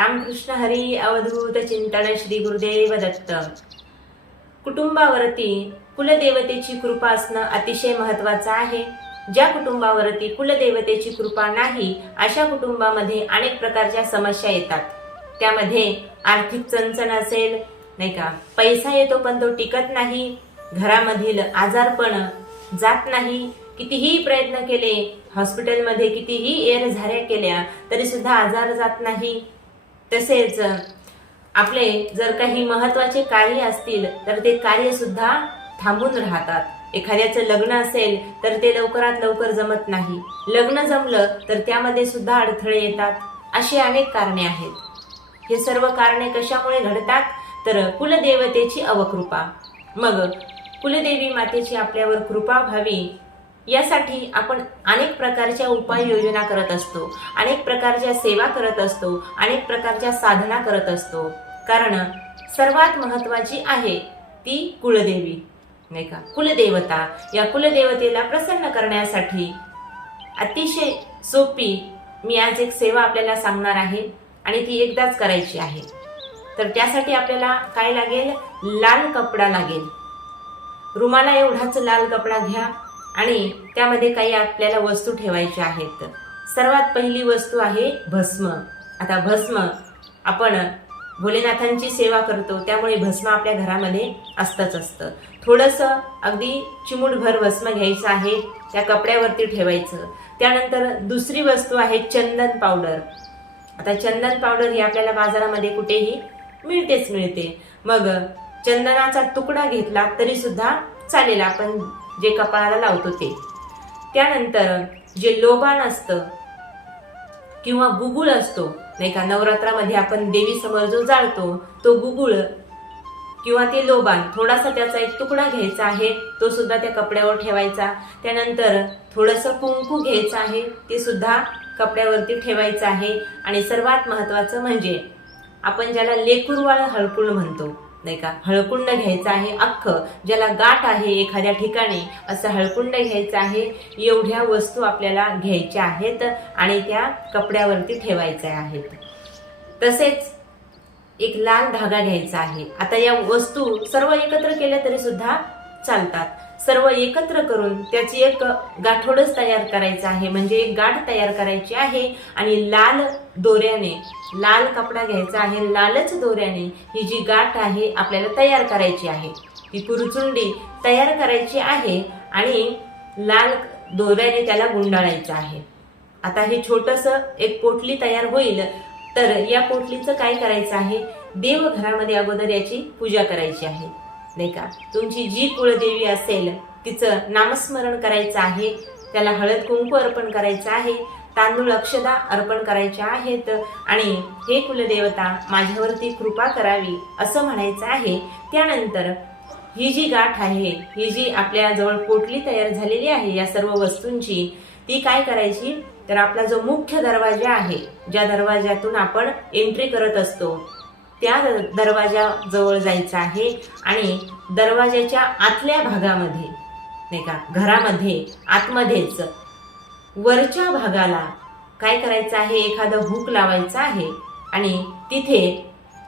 रामकृष्ण हरी अवधूत चिंतन श्री गुरुदेव दत्त. कुटुंबावरती कुलदेवतेची कृपा असणं अतिशय महत्वाचं आहे. ज्या कुटुंबावरती कुलदेवतेची कृपा नाही अशा कुटुंबामध्ये अनेक प्रकारच्या समस्या येतात. त्यामध्ये आर्थिक चणचण असेल नाही का? पैसा येतो पण तो टिकत नाही. घरामधील आजारपण जात नाही. कितीही प्रयत्न केले हॉस्पिटलमध्ये कितीही एअर झाऱ्या केल्या तरी सुद्धा आजार जात नाही. तसेच आपले जर काही महत्त्वाचे कार्य असतील तर ते कार्य सुद्धा थांबून राहतात. एखाद्याचं लग्न असेल तर ते लवकरात लवकर जमत नाही. लग्न जमलं तर त्यामध्ये सुद्धा अडथळे येतात. अशी अनेक कारणे आहेत. हे सर्व कारणे कशामुळे घडतात? तर कुलदेवतेची अवकृपा. मग कुलदेवी मातेची आपल्यावर कृपा व्हावी यासाठी आपण अनेक प्रकारच्या उपाययोजना करत असतो अनेक प्रकारच्या सेवा करत असतो अनेक प्रकारच्या साधना करत असतो. कारण सर्वात महत्वाची आहे ती कुलदेवी नाही का? कुलदेवता. या कुलदेवतेला प्रसन्न करण्यासाठी अतिशय सोपी मी आज एक सेवा आपल्याला सांगणार आहे आणि ती एकदाच करायची आहे. तर त्यासाठी आपल्याला काय लागेल? लाल कपडा लागेल. रुमाला एवढाच लाल कपडा घ्या. आणि त्यामध्ये काही आपल्याला वस्तू ठेवायच्या आहेत. सर्वात पहिली वस्तू आहे भस्म. आता भस्म आपण भोलेनाथांची सेवा करतो त्यामुळे भस्म आपल्या घरामध्ये असतंच असतं. थोडंसं अगदी चिमूटभर भस्म घ्यायचं आहे त्या कपड्यावरती ठेवायचं. त्यानंतर दुसरी वस्तू आहे चंदन पावडर. आता चंदन पावडर ही आपल्याला बाजारामध्ये कुठेही मिळतेच मिळते. मग चंदनाचा तुकडा घेतला तरीसुद्धा चालेल आपण जे कपाळाला लावतो ते. त्यानंतर जे लोबान असतं किंवा गुगुळ असतो नाही का नवरात्रामध्ये आपण देवीसमोर जो जाळतो तो गुगुळ किंवा ते लोबान थोडासा त्याचा एक तुकडा घ्यायचा आहे तो सुद्धा त्या कपड्यावर ठेवायचा. त्यानंतर थोडंसं कुंकू घ्यायचं आहे ते सुद्धा कपड्यावरती ठेवायचं आहे. आणि सर्वात महत्वाचं म्हणजे आपण ज्याला लेकुरवाळ हळकुळ म्हणतो नाही का? हळकुंड घ्यायचं आहे अख्खं ज्याला गाठ आहे एखाद्या ठिकाणी असं हळकुंड घ्यायचं आहे. एवढ्या वस्तू आपल्याला घ्यायच्या आहेत आणि त्या कपड्यावरती ठेवायच्या आहेत. तसेच एक लाल धागा घ्यायचा आहे. आता या वस्तू सर्व एकत्र केल्या तरी सुद्धा चालतात. सर्व एकत्र करून त्याची एक गाठोडच तयार करायचं आहे. म्हणजे एक गाठ तयार करायची आहे आणि लाल दोऱ्याने लाल कपडा घ्यायचा आहे. लालच दोऱ्याने ही जी गाठ आहे आपल्याला तयार करायची आहे. ही कुरचुंडी तयार करायची आहे आणि लाल दोऱ्याने त्याला गुंडाळायचं आहे. आता हे छोटंसं एक पोटली तयार होईल. तर या पोटलीचं काय करायचं आहे? देवघरामध्ये अगोदर याची पूजा करायची आहे. नाही का? तुमची जी कुळदेवी असेल तिचं नामस्मरण करायचं आहे. त्याला हळद कुंकू अर्पण करायचं आहे. तांदूळ अक्षदा अर्पण करायच्या आहेत. आणि हे कुलदेवता माझ्यावरती कृपा करावी असं म्हणायचं आहे. त्यानंतर ही जी गाठ आहे ही जी आपल्याजवळ पोटली तयार झालेली आहे या सर्व वस्तूंची ती काय करायची? तर आपला जो मुख्य दरवाजा आहे ज्या दरवाज्यातून आपण एंट्री करत असतो त्या दरवाजाजवळ जायचं आहे आणि दरवाजाच्या आतल्या भागामध्ये नाही का घरामध्ये आतमध्येच वरच्या भागाला काय करायचं आहे? एखादं हुक लावायचं आहे आणि तिथे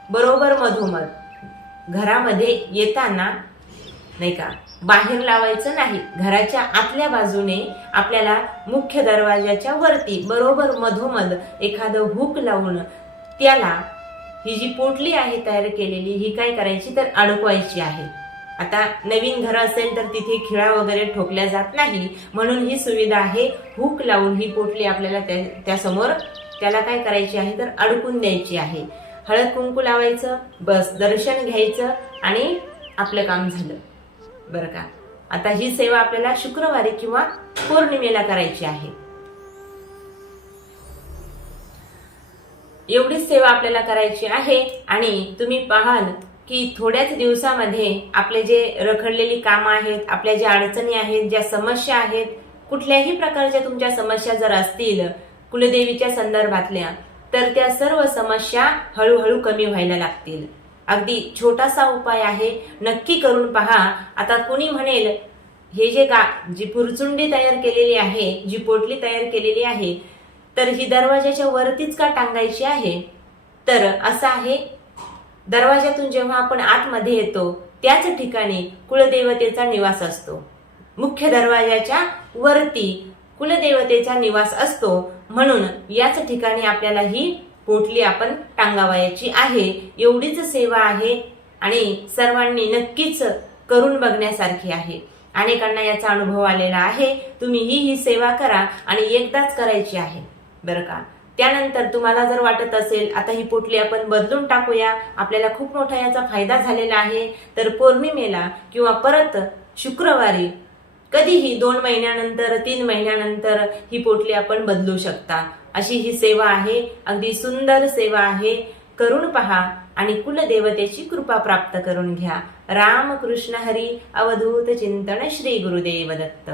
बरोबर मधोमध घरामध्ये येताना नाही का बाहेर लावायचं नाही. घराच्या आतल्या बाजूने आपल्याला मुख्य दरवाजाच्या वरती बरोबर मधोमध एखादं हुक लावून त्याला ही जी पोटली आहे तयार केलेली ही काय करायची? तर अडकवायची आहे. आता नवीन घर असेल तर तिथे खिळा वगैरे ठोकल्या जात नाही. म्हणून ही सुविधा आहे. हुक लावून ही पोटली आपल्याला त्यासमोर त्याला काय करायची आहे? तर अडकून द्यायची आहे. हळद कुंकू लावायचं बस दर्शन घ्यायचं आणि आपलं काम झालं. बरं का? आता ही सेवा आपल्याला शुक्रवारी किंवा पौर्णिमेला करायची आहे. एवढीच सेवा आपल्याला करायची आहे आणि तुम्ही पाहाल की थोड्याच दिवसामध्ये आपले जे रखडलेली कामं आहेत आपल्या ज्या अडचणी आहेत ज्या समस्या आहेत कुठल्याही प्रकारच्या तुमच्या समस्या जर असतील कुलदेवीच्या संदर्भातल्या तर त्या सर्व समस्या हळूहळू कमी व्हायला लागतील. अगदी छोटासा उपाय आहे. नक्की करून पहा. आता कुणी म्हणेल हे जे गा जी पुरचुंडी तयार केलेली आहे जी पोटली तयार केलेली आहे तर ही दरवाजाच्या वरतीच का टांगायची आहे? तर असं आहे दरवाजातून जेव्हा आपण आतमध्ये येतो त्याच ठिकाणी कुलदेवतेचा निवास असतो. मुख्य दरवाजाच्या वरती कुलदेवतेचा निवास असतो म्हणून याच ठिकाणी आपल्याला ही पोटली आपण टांगावायची आहे. एवढीच सेवा आहे आणि सर्वांनी नक्कीच करून बघण्यासारखी आहे. अनेकांना याचा अनुभव आलेला आहे. तुम्ही ही ही सेवा करा आणि एकदाच करायची आहे. बरं का? त्यानंतर तुम्हाला जर वाटत असेल आता ही पोटली आपण बदलून टाकूया आपल्याला खूप मोठा याचा फायदा झालेला आहे तर पौर्णिमेला किंवा परत शुक्रवारी कधीही दोन महिन्यानंतर तीन महिन्यानंतर ही पोटली आपण बदलू शकता. अशी ही सेवा आहे अगदी सुंदर सेवा आहे. करून पहा आणि कुलदेवतेची कृपा प्राप्त करून घ्या. राम कृष्ण हरी अवधूत चिंतन श्री गुरुदेव दत्त.